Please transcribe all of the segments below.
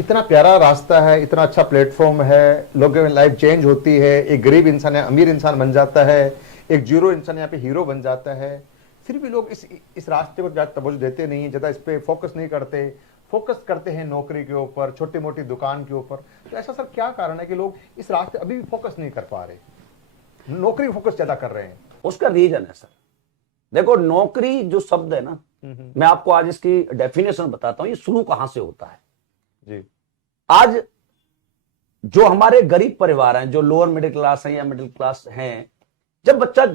इतना प्यारा रास्ता है, इतना अच्छा प्लेटफॉर्म है, लोगों में लाइफ चेंज होती है, एक गरीब इंसान है अमीर इंसान बन जाता है, एक जीरो इंसान यहाँ पे हीरो बन जाता है। फिर भी लोग इस रास्ते को ज़्यादा तवज्जो देते नहीं है, ज़्यादा इस पे फोकस नहीं करते, फोकस करते हैं नौकरी के ऊपर, छोटी मोटी दुकान के ऊपर। तो ऐसा सर क्या कारण है कि लोग इस रास्ते अभी भी फोकस नहीं कर पा रहे, नौकरी फोकस ज़्यादा कर रहे हैं? उसका रीजन है सर, देखो नौकरी जो शब्द है ना, मैं आपको आज इसकी डेफिनेशन बताता हूं, ये शुरू कहां से होता है जी। आज जो हमारे गरीब परिवार हैं, जो लोअर मिडिल क्लास हैं या मिडिल क्लास हैं, जब बच्चा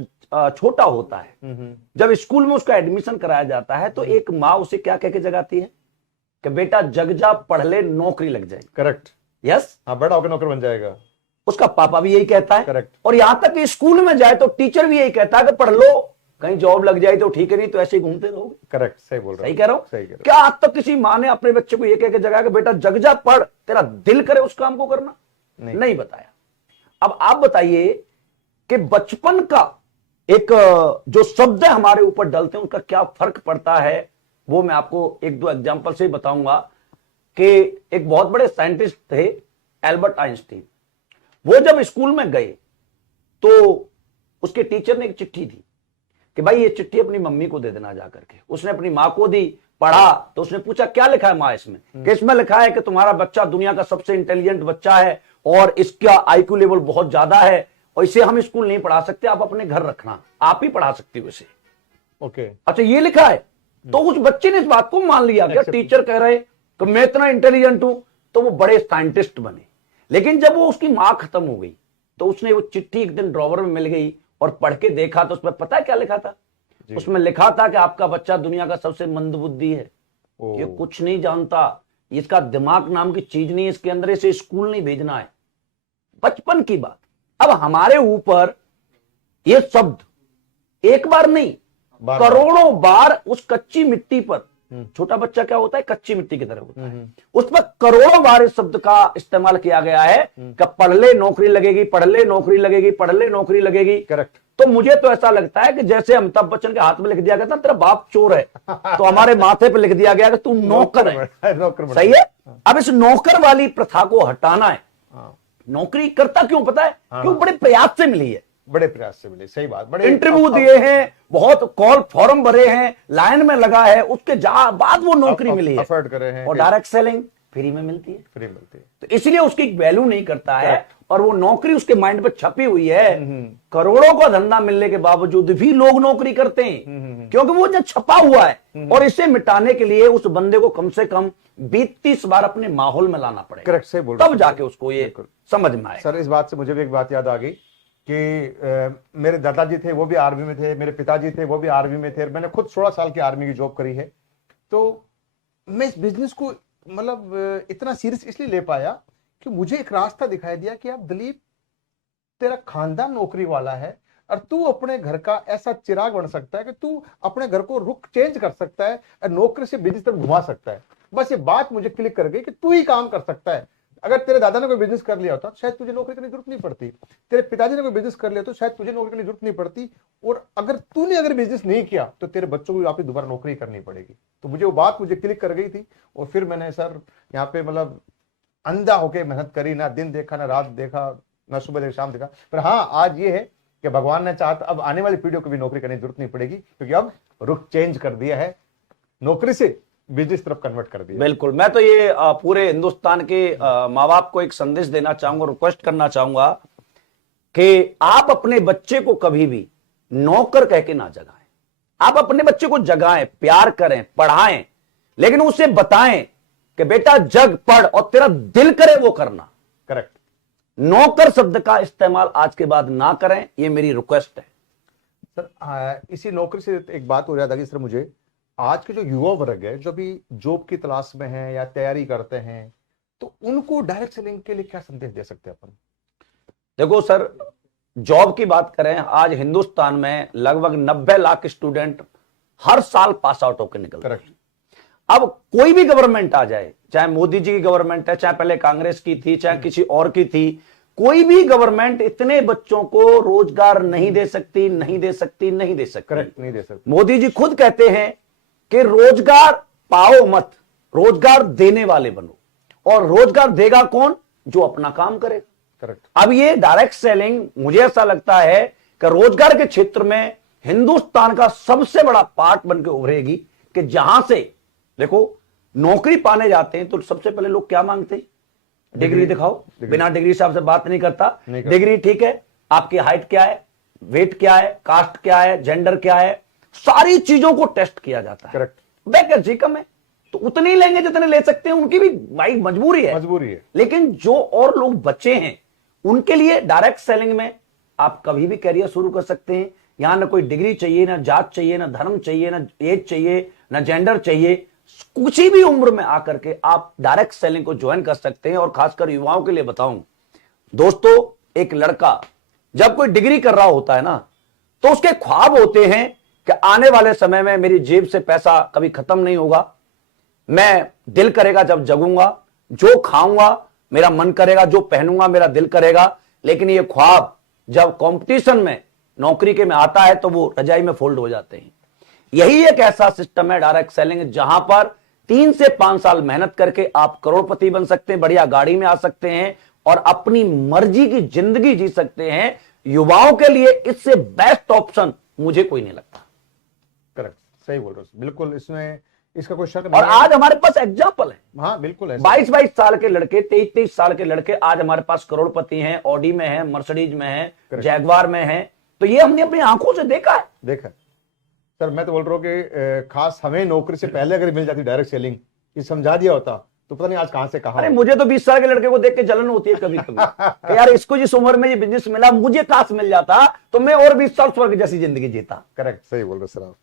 छोटा होता है, जब स्कूल में उसका एडमिशन कराया जाता है, तो एक माँ उसे क्या कह के जगाती है कि बेटा जग जा, पढ़ ले, नौकरी लग जाए। करेक्ट। यस, हाँ, बड़ा होकर नौकर बन जाएगा। उसका पापा भी यही कहता है। करेक्ट। और यहां तक कि स्कूल में जाए तो टीचर भी यही कहता है कि पढ़ लो, कहीं जॉब लग जाए तो ठीक है, नहीं तो ऐसे ही घूमते रहोगे। करेक्ट, सही बोल रहा हूं। सही कह रहा हूं। सही कह रहा हूं। क्या आज तक किसी माँ ने अपने बच्चे को ये कह के जगाया कि बेटा जग जा, पढ़, तेरा दिल करे उस काम को करना? नहीं बताया। अब आप बताइए कि बचपन का एक जो शब्द हमारे ऊपर डलते हैं, उनका क्या फर्क पड़ता है, वो मैं आपको एक दो एग्जांपल से ही बताऊंगा। कि एक बहुत बड़े साइंटिस्ट थे एल्बर्ट आइंस्टीन, वो जब स्कूल में गए तो उसके टीचर ने एक चिट्ठी दी कि भाई ये चिट्ठी अपनी मम्मी को दे देना जाकर के। उसने अपनी माँ को दी, पढ़ा तो उसने पूछा क्या लिखा है माँ इसमें? कि इसमें लिखा है कि तुम्हारा बच्चा दुनिया का सबसे इंटेलिजेंट बच्चा है और इसका आईक्यू लेवल बहुत ज्यादा है और इसे हम स्कूल नहीं पढ़ा सकते, आप अपने घर रखना, आप ही पढ़ा सकती हो इसे। ओके। अच्छा, ये लिखा है। तो उस बच्चे ने इस बात को मान लिया कि टीचर कह रहे कि मैं इतना इंटेलिजेंट हूं, तो वो बड़े साइंटिस्ट बने। लेकिन जब वो उसकी माँ खत्म हो गई तो उसने वो चिट्ठी एक दिन ड्रॉवर में मिल गई और पढ़ के देखा तो उसमें पता है क्या लिखा था? उसमें लिखा था कि आपका बच्चा दुनिया का सबसे मंदबुद्धि है, ये कुछ नहीं जानता, इसका दिमाग नाम की चीज नहीं है इसके अंदर, इसे स्कूल नहीं भेजना है। बचपन की बात। अब हमारे ऊपर ये शब्द एक बार नहीं, करोड़ों बार उस कच्ची मिट्टी पर, छोटा बच्चा क्या होता है, कच्ची मिट्टी की तरह होता है, उस पर करोड़ों बार इस शब्द का इस्तेमाल किया गया है कि पढ़ ले नौकरी लगेगी, पढ़ ले नौकरी लगेगी, पढ़ ले नौकरी लगेगी। करेक्ट। तो मुझे तो ऐसा लगता है कि जैसे अमिताभ बच्चन के हाथ में लिख दिया गया था तेरा बाप चोर है, तो हमारे माथे पे लिख दिया गया कि तू नौकर है। नौकर सही है। अब इस नौकर वाली प्रथा को हटाना है। नौकरी करता क्यों पता है? क्यों? बड़े प्रयास से मिली है, बड़े प्रयास से मिले। सही बात। बड़े इंटरव्यू दिए हैं, बहुत कॉल फॉर्म भरे हैं, लाइन में लगा है, उसके बाद वो नौकरी मिली है। एफर्ट करे हैं। और डायरेक्ट सेलिंग फ्री में मिलती है, फ्री मिलती है, तो इसलिए उसकी वैल्यू नहीं करता है। और वो नौकरी उसके माइंड पे छपी हुई है। करोड़ों का धंधा मिलने के बावजूद भी लोग नौकरी करते हैं क्योंकि वो जो छपा हुआ है। और इसे मिटाने के लिए उस बंदे को कम से कम 20-30 बार अपने माहौल में लाना पड़ेगा। करेक्ट से बोल रहे तब जाके उसको ये समझ में आए। सर, इस बात से मुझे भी एक बात याद आ गई कि मेरे दादाजी थे, वो भी आर्मी में थे, मेरे पिताजी थे, वो भी आर्मी में थे। मैंने खुद 16 साल की आर्मी की जॉब करी है। तो मैं इस बिजनेस को मतलब इतना सीरियस इसलिए ले पाया कि मुझे एक रास्ता दिखाई दिया कि अब दिलीप, तेरा खानदान नौकरी वाला है और तू अपने घर का ऐसा चिराग बन सकता है कि तू अपने घर को रुख चेंज कर सकता है और नौकरी से बिजनेस तरफ घुमा सकता है। बस ये बात मुझे क्लिक कर गई कि तू ही काम कर सकता है। अगर तेरे दादा ने कोई बिजनेस कर लिया होता शायद तुझे नौकरी करने की जरूरत नहीं पड़ती, तेरे पिताजी ने कोई बिजनेस कर लिया तो शायद तुझे नौकरी करने की जरूरत नहीं पड़ती। और अगर तूने अगर बिजनेस नहीं किया तो तेरे बच्चों को वापस दोबारा नौकरी करनी पड़ेगी। तो मुझे वो बात मुझे क्लिक कर गई थी और फिर मैंने सर यहाँ पे मतलब अंधा होके मेहनत करी, ना दिन देखा, ना रात देखा, ना सुबह देखा, शाम देखा। पर हाँ, आज ये है कि भगवान ने चाहा अब आने वाली पीढ़ियों को भी नौकरी करने की जरूरत नहीं पड़ेगी क्योंकि अब रुख चेंज कर दिया है, नौकरी से बिजनेस तरफ कन्वर्ट कर दिया। बिल्कुल। मैं तो ये पूरे हिंदुस्तान के माँ बाप को एक संदेश देना चाहूंगा, रिक्वेस्ट करना चाहूंगा कि आप अपने बच्चे को कभी भी नौकर कह के ना जगाएं। आप अपने बच्चे को जगाएं, प्यार करें, पढ़ाएं, लेकिन उसे बताएं कि बेटा जग, पढ़ और तेरा दिल करे वो करना। करेक्ट। नौकर शब्द का इस्तेमाल आज के बाद ना करें, ये मेरी रिक्वेस्ट है। सर, इसी नौकरी से एक बात हो रहा था कि सर मुझे आज के जो युवा वर्ग है जो भी जॉब की तलाश में है या तैयारी करते हैं, तो उनको डायरेक्ट सेलिंग के लिए क्या संदेश दे सकते हैं अपन? देखो सर, जॉब की बात करें, आज हिंदुस्तान में लगभग 90 लाख स्टूडेंट हर साल पास आउट होकर निकलते हैं। अब कोई भी गवर्नमेंट आ जाए, चाहे मोदी जी की गवर्नमेंट है, चाहे पहले कांग्रेस की थी, चाहे किसी और की थी, कोई भी गवर्नमेंट इतने बच्चों को रोजगार नहीं दे सकती, नहीं दे सकती, नहीं दे सकती। करेक्ट, नहीं दे सकती। मोदी जी खुद कहते हैं कि रोजगार पाओ मत, रोजगार देने वाले बनो। और रोजगार देगा कौन? जो अपना काम करे। करेक्ट। अब ये डायरेक्ट सेलिंग मुझे ऐसा लगता है कि रोजगार के क्षेत्र में हिंदुस्तान का सबसे बड़ा पार्ट बनकर उभरेगी कि जहां से देखो नौकरी पाने जाते हैं तो सबसे पहले लोग क्या मांगते हैं? डिग्री दिखाओ। बिना डिग्री से आपसे बात नहीं करता। डिग्री ठीक है, आपकी हाइट क्या है, वेट क्या है, कास्ट क्या है, जेंडर क्या है, सारी चीजों को टेस्ट किया जाता है। करेक्ट। वैकेंसी कम है तो उतनी लेंगे जितने ले सकते हैं, उनकी भी भाई मजबूरी है। लेकिन जो और लोग बचे हैं उनके लिए डायरेक्ट सेलिंग में आप कभी भी कैरियर शुरू कर सकते हैं। यहां ना कोई डिग्री चाहिए, ना जात चाहिए, ना धर्म चाहिए, ना एज चाहिए, ना जेंडर चाहिए। कुछ भी उम्र में आकर के आप डायरेक्ट सेलिंग को ज्वाइन कर सकते हैं। और खासकर युवाओं के लिए बताऊं दोस्तों, एक लड़का जब कोई डिग्री कर रहा होता है ना तो उसके ख्वाब होते हैं कि आने वाले समय में मेरी जेब से पैसा कभी खत्म नहीं होगा, मैं दिल करेगा जब जगूंगा, जो खाऊंगा मेरा मन करेगा, जो पहनूंगा मेरा दिल करेगा। लेकिन ये ख्वाब जब कंपटीशन में नौकरी के में आता है तो वो रजाई में फोल्ड हो जाते हैं। यही एक ऐसा सिस्टम है डायरेक्ट सेलिंग, जहां पर 3 से 5 साल मेहनत करके आप करोड़पति बन सकते हैं, बढ़िया गाड़ी में आ सकते हैं और अपनी मर्जी की जिंदगी जी सकते हैं। युवाओं के लिए इससे बेस्ट ऑप्शन मुझे कोई नहीं लगता। करेक्ट, सही बोल रहे हो, बिल्कुल इसमें इसका कोई शक नहीं और है। आज हमारे पास एग्जाम्पल है। हाँ बिल्कुल है। 22-22 साल के लड़के, 23-23 साल के लड़के आज हमारे पास करोड़पति हैं, ऑडी में हैं, मर्सिडीज में हैं, जैगवार में हैं। तो ये हमने अपनी आंखों से देखा है। सर मैं तो बोल रहा हूँ कि खास हमें नौकरी से पहले अगर मिल जाती डायरेक्ट सेलिंग, ये समझा दिया होता तो पता नहीं आज कहां से कहां। अरे मुझे तो 20 साल के लड़के को देख के जलन होती है कभी कभी यार इसको जिस उम्र में ये बिजनेस मिला, मुझे काश मिल जाता तो मैं और 20 साल स्वर्ग जैसी जिंदगी जीता। करेक्ट, सही बोल रहे सर आप।